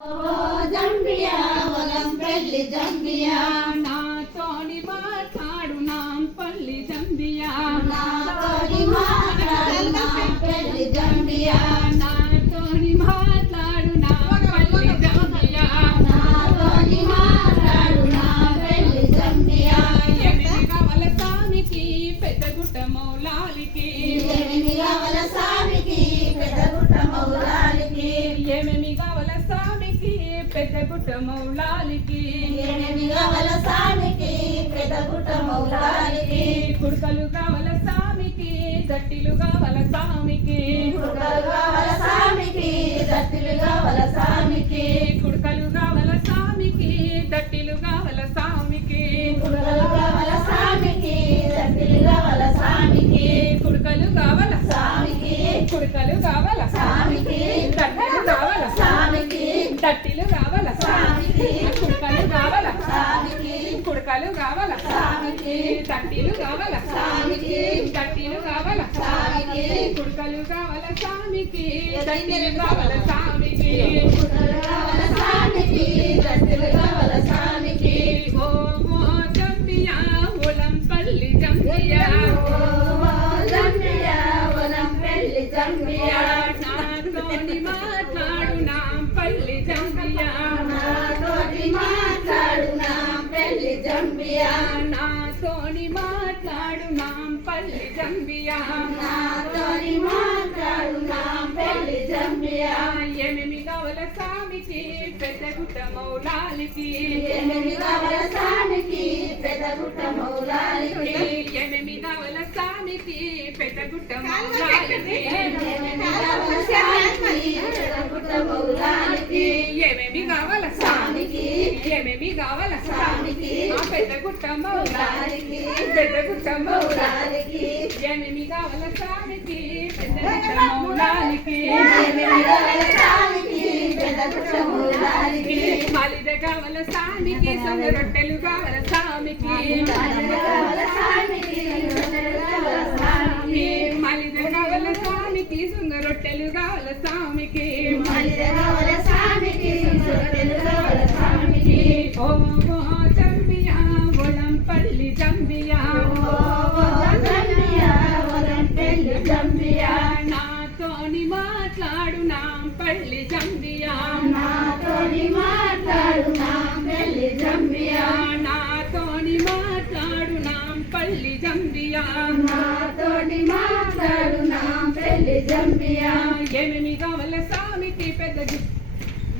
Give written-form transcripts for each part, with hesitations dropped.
జంబియా వలం పెళ్లి జంబియా నాతోని మాట్లాడు నాంపల్లి జంబియా నాతోని మాట్లాడు నా పెళ్లి జంబియా నాతోని మాట్లాడు నాంపల్లి జంబియా నాతోని మాట్లాడు నా పెళ్లి జంబియా ఏమేమి కావాల స్వామికి పెద్దగుట్ట మౌలాలికి ఏమేమి కావాల స్వామికి పెద్దగుట్ట మౌలాలికి ఏమేమి కావాల స్వామికి పెద్దగుట్ట మౌలాలికి ఏమేమి కావాల స్వామికి పెద్దగుట్ట మౌలాలికి కుడుకలు కావాల స్వామికి గట్టిలు కావాల స్వామికి కుడుకలు కావాల స్వామికి దత్తులు కావాల స్వామికి కుడుకలు కావాల స్వామికి దట్టిలు కావాల స్వామికి కుడుకలు కావాల స్వామికి దత్తులు కావాల స్వామికి కుడుకలు కావాల స్వామికి కుడుకలు కావాల స్వామికి దట్టిలు కావాల స్వామికి దట్టిలు కావాల స్వామికి కుడుకలు కావాల స్వామికి కుడుకలు కావాల స్వామికి దట్టిలు కావాల స్వామికి దట్టిలు కావాల స్వామికి కుడుకలు కావాల స్వామికి దట్టిలు కావాల స్వామికి కుడుకలు కావాల స్వామికి దత్తులు కావాల స్వామికి ఓ జంబియా ఒలంపల్లి జంబియా జంబియా వలం పెళ్లి జంబియా నాతోని మాట్లాడు నాంపల్లి జంబియా నాతోటి మాట్లాడు నా పెళ్లి జంబియా నాతోని మాట్లాడు నాంపల్లి జంబియా నాతోని మాట్లాడు నా పెళ్లి జంబియా ఏమేమి కావాల స్వామికి పెద్దగుట్ట మౌలాలికి ఏమేమి కావాల స్వామికి పెద్దగుట్ట మౌలాలికి ఏమేమి కావాల స్వామికి పెద్దగుట్ట మౌలాలికి ఏమేమి కావాల స్వామికి పెద్దగుట్ట మౌలాలికి ఏమేమి కావాల స్వామికి ఏమేమి కావాల స్వామికి ఆ పెద్దగుట్ట మౌలాలికి మౌలాలికి పెద్దగుట్ట మౌలాలికి మౌలాలికి ఏమేమి కావాల స్వామికి పెద్దగుట్ట మౌలాలికి ఏమేమి కావాల స్వామికి పెద్దగుట్ట మౌలాలికి మాలిద కావాల స్వామికి సొంగ రొట్టెలు కావాల స్వామికి మాలిద కావాల స్వామికి రొట్టెలు కావాల స్వామికి మాలిద కావాల స్వామికి సొంగ రొట్టెలు కావాల స్వామికి మాలిద కావాల స్వామికి రొట్టెలు కావాల స్వామికి ఓ జంబియా ఒలంపల్లి జంబియా జంబియా వలం పెళ్లి జంబియా నాతోని మాట్లాడు నాంపల్లి జంబియా నాతోని మాట్లాడు నా పెళ్లి జంబియా నాతోని మాట్లాడు నాంపల్లి జంబియా నాతోని మాట్లాడు నా పెళ్లి జంబియా ఏమేమి కావాల స్వామికి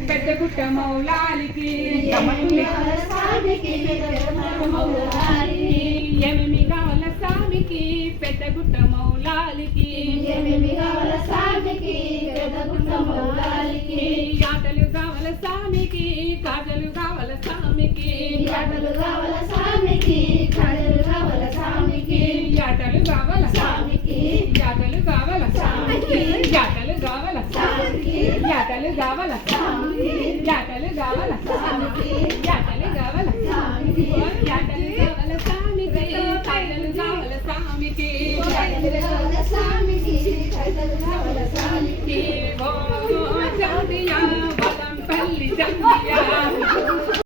పెద్దగుట్ట మౌలాలికి ఏమేమి కావాల స్వామికి పెద్దగుట్ట మౌలాలికి ఏమేమి కావాల స్వామికి పెద్దగుట్ట మౌలాలికి ఏమేమి కావాల స్వామికి పెద్దగుట్ట మౌలాలికి ఆటలు కావాల స్వామికి కాజలు కావాల స్వామికి ఆటలు కావాల స్వామికి కళలు కావాల స్వామికి ఆటలు కావాల స్వామికి ఆటలు కావాల స్వామికి ఆటలు కావాల స్వామికి ఆటలు కావాల స్వామికి ఆటలు కావాల స్వామికి ఆటలు కావాల స్వామికి ఆటలు కావాల స్వామికి కాజలు కావాల స్వామికి కళలు కావాల స్వామికి కళలు కావాల స్వామికి ఓ జంబియా వలంపల్లి జంబియా